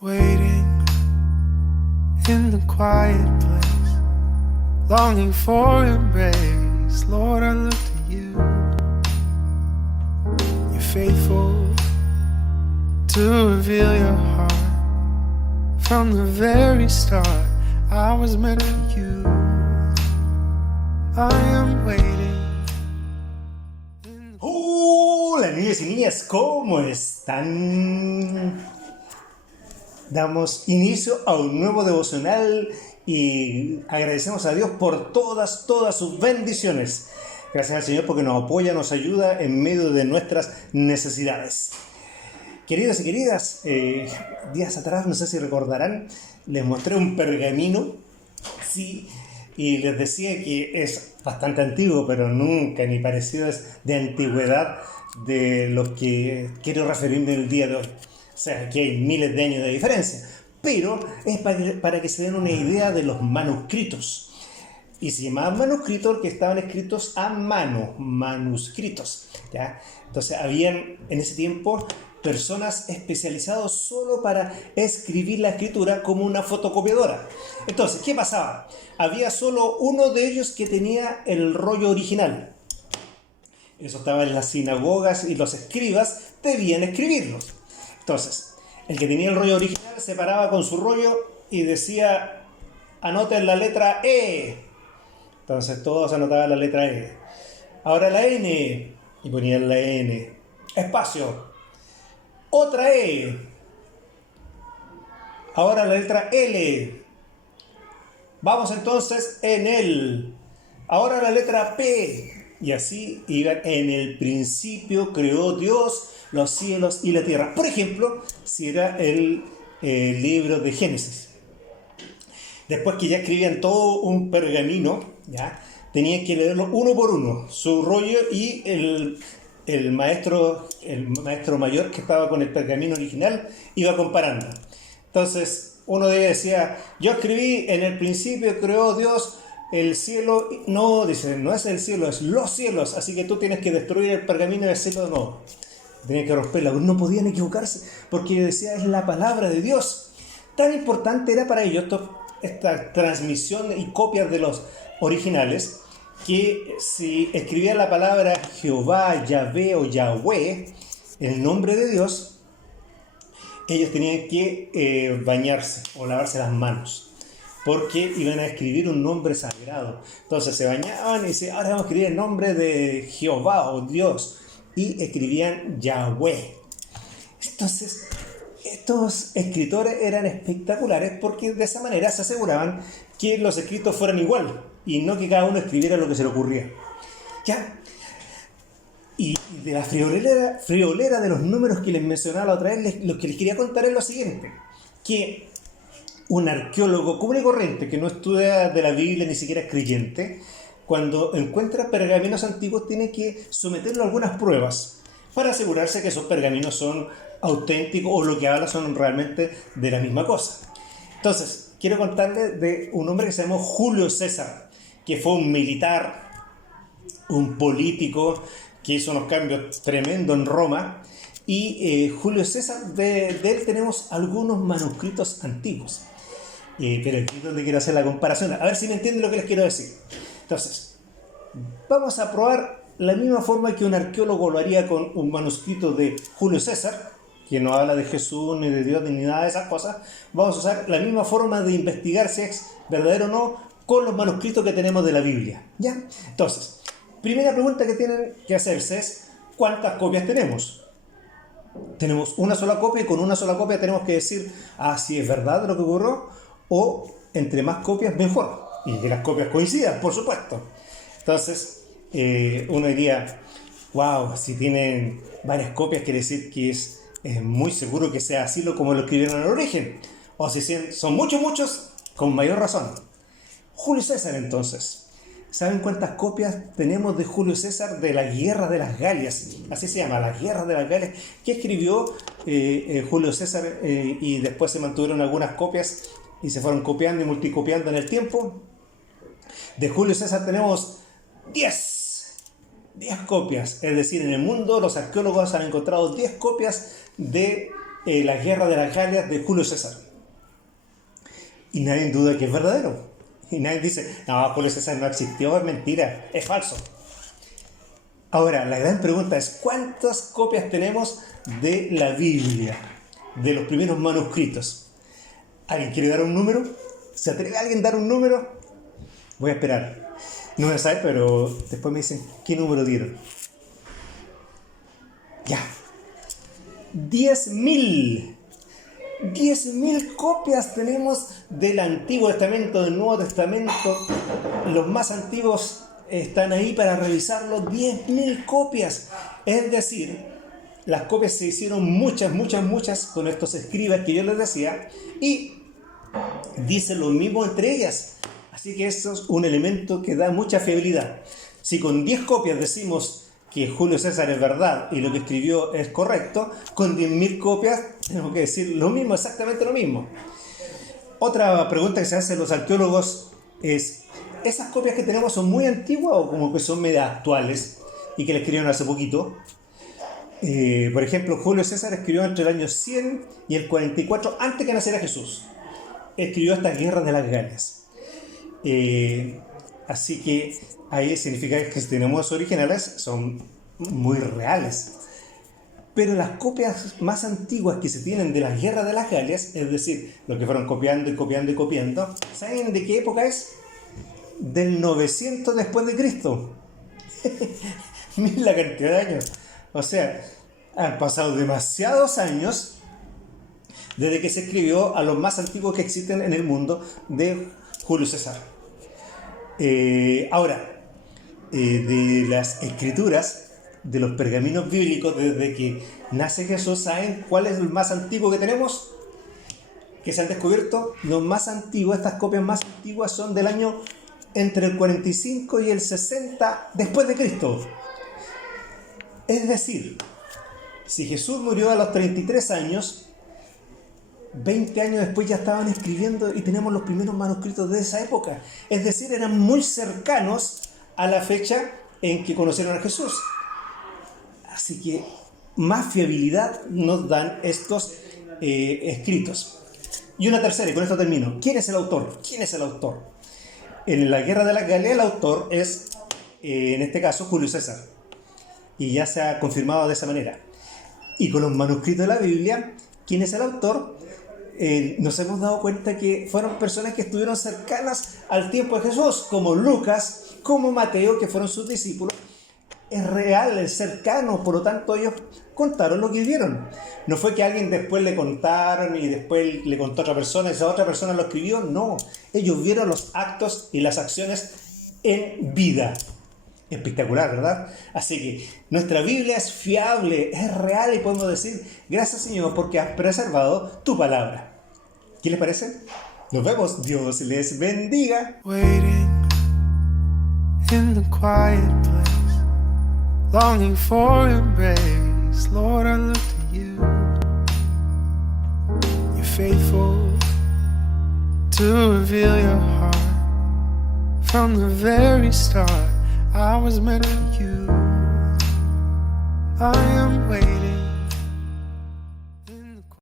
Waiting in the quiet place, longing for embrace. Lord, I look to you. You're faithful to reveal your heart. From the very start, I was meant for you. I am waiting. Hola niños y niñas, ¿cómo están? Damos inicio a un nuevo devocional y agradecemos a Dios por todas sus bendiciones. Gracias al Señor porque nos apoya, nos ayuda en medio de nuestras necesidades. Queridos y queridas, días atrás, no sé si recordarán, les mostré un pergamino, sí, y les decía que es bastante antiguo, pero nunca ni parecido es de antigüedad de los que quiero referirme el día de hoy. O sea, que hay miles de años de diferencia, pero es para que se den una idea de los manuscritos. Y se llamaban manuscritos porque estaban escritos a mano, manuscritos, ¿ya? Entonces, habían en ese tiempo personas especializadas solo para escribir la escritura como una fotocopiadora. Entonces, ¿qué pasaba? Había solo uno de ellos que tenía el rollo original. Eso estaba en las sinagogas y los escribas debían escribirlos. Entonces, el que tenía el rollo original se paraba con su rollo y decía, anoten la letra E. Entonces todos anotaban la letra E. Ahora la N, y ponían la N. Espacio. Otra E. Ahora la letra L. Vamos entonces en el. Ahora la letra P. Y así iban. En el principio creó Dios los cielos y la tierra. Por ejemplo, si era el libro de Génesis. Después que ya escribían todo un pergamino, ya tenían que leerlo uno por uno, su rollo, y el maestro mayor que estaba con el pergamino original iba comparando. Entonces, uno de ellos decía, yo escribí en el principio creó Dios el cielo. No, dice, no es el cielo, es los cielos, así que tú tienes que destruir el pergamino del cielo de nuevo. Tenían que romperla, no podían equivocarse, porque decía, es la palabra de Dios. Tan importante era para ellos esta transmisión y copias de los originales, que si escribían la palabra Jehová, Yahvé o Yahweh, el nombre de Dios, ellos tenían que bañarse o lavarse las manos, porque iban a escribir un nombre sagrado. Entonces se bañaban y decían, ahora vamos a escribir el nombre de Jehová o Dios, y escribían Yahweh. Entonces, estos escritores eran espectaculares porque de esa manera se aseguraban que los escritos fueran igual y no que cada uno escribiera lo que se le ocurría. ¿Ya? Y de la friolera de los números que les mencionaba la otra vez, lo que les quería contar es lo siguiente, que un arqueólogo común y corriente que no estudia de la Biblia, ni siquiera es creyente, cuando encuentra pergaminos antiguos tiene que someterlo a algunas pruebas para asegurarse que esos pergaminos son auténticos o lo que habla son realmente de la misma cosa. Entonces, quiero contarles de un hombre que se llamó Julio César, que fue un militar, un político que hizo unos cambios tremendos en Roma. Y Julio César, de él tenemos algunos manuscritos antiguos. Pero aquí es donde quiero hacer la comparación, a ver si me entienden lo que les quiero decir. Entonces, vamos a probar la misma forma que un arqueólogo lo haría con un manuscrito de Julio César, que no habla de Jesús, ni de Dios, ni nada de esas cosas. Vamos a usar la misma forma de investigar si es verdadero o no con los manuscritos que tenemos de la Biblia, ¿ya? Entonces, primera pregunta que tienen que hacerse es, ¿cuántas copias tenemos? Tenemos una sola copia y con una sola copia tenemos que decir, si es verdad lo que ocurrió, o entre más copias mejor, y que las copias coincidan, por supuesto. Entonces, uno diría, wow, si tienen varias copias quiere decir que es muy seguro que sea así como lo escribieron al origen, o si son muchos, con mayor razón. Julio César, entonces, ¿saben cuántas copias tenemos de Julio César de la Guerra de las Galias? Así se llama, la Guerra de las Galias, que escribió Julio César, y después se mantuvieron algunas copias y se fueron copiando y multicopiando en el tiempo. De Julio César tenemos 10 copias, es decir, en el mundo los arqueólogos han encontrado 10 copias de la guerra de las Galias de Julio César. Y nadie duda que es verdadero. Y nadie dice, no, Julio César no existió, es mentira, es falso. Ahora, la gran pregunta es, ¿cuántas copias tenemos de la Biblia? De los primeros manuscritos. ¿Alguien quiere dar un número? ¿Se atreve alguien a dar un número? Voy a esperar. No voy a saber, pero después me dicen qué número dieron. Ya. 10.000. 10.000 copias tenemos del Antiguo Testamento, del Nuevo Testamento. Los más antiguos están ahí para revisarlo. 10.000 copias. Es decir, las copias se hicieron muchas con estos escribas que yo les decía. Y dicen lo mismo entre ellas. Así que eso es un elemento que da mucha fiabilidad. Si con 10 copias decimos que Julio César es verdad y lo que escribió es correcto, con 10.000 copias tenemos que decir lo mismo, exactamente lo mismo. Otra pregunta que se hacen los arqueólogos es, ¿esas copias que tenemos son muy antiguas o como que son medio actuales y que la escribieron hace poquito? Por ejemplo, Julio César escribió entre el año 100 y el 44 antes que naciera Jesús. Escribió esta guerra de las Galias. Así que ahí significa que si tenemos originales son muy reales. Pero las copias más antiguas que se tienen de la guerra de las Galias, es decir, lo que fueron copiando, ¿saben de qué época es? Del 900 después de Cristo. Miren la cantidad de años. O sea, han pasado demasiados años desde que se escribió a los más antiguos que existen en el mundo de Julio César. Ahora, de las escrituras, de los pergaminos bíblicos, desde que nace Jesús, ¿saben cuál es el más antiguo que tenemos? Que se han descubierto. Los más antiguos, estas copias más antiguas son del año entre el 45 y el 60 después de Cristo. Es decir, si Jesús murió a los 33 años, 20 años después ya estaban escribiendo y tenemos los primeros manuscritos de esa época. Es decir, eran muy cercanos a la fecha en que conocieron a Jesús. Así que más fiabilidad nos dan estos escritos. Y una tercera, y con esto termino. ¿Quién es el autor? En la Guerra de la Galia el autor es, en este caso, Julio César. Y ya se ha confirmado de esa manera. Y con los manuscritos de la Biblia, ¿quién es el autor? Nos hemos dado cuenta que fueron personas que estuvieron cercanas al tiempo de Jesús, como Lucas, como Mateo, que fueron sus discípulos. Es real, es cercano, por lo tanto ellos contaron lo que vieron. No fue que alguien después le contaron y después le contó a otra persona y esa otra persona lo escribió, no. Ellos vieron los actos y las acciones en vida. Espectacular, ¿verdad? Así que nuestra Biblia es fiable, es real y podemos decir, gracias Señor porque has preservado tu palabra. ¿Qué les parece? Nos vemos, Dios les bendiga. Waiting in the quiet place, longing for embrace. Lord, I look to you. You're faithful to reveal your heart from the very start. I was meant for you. I am waiting.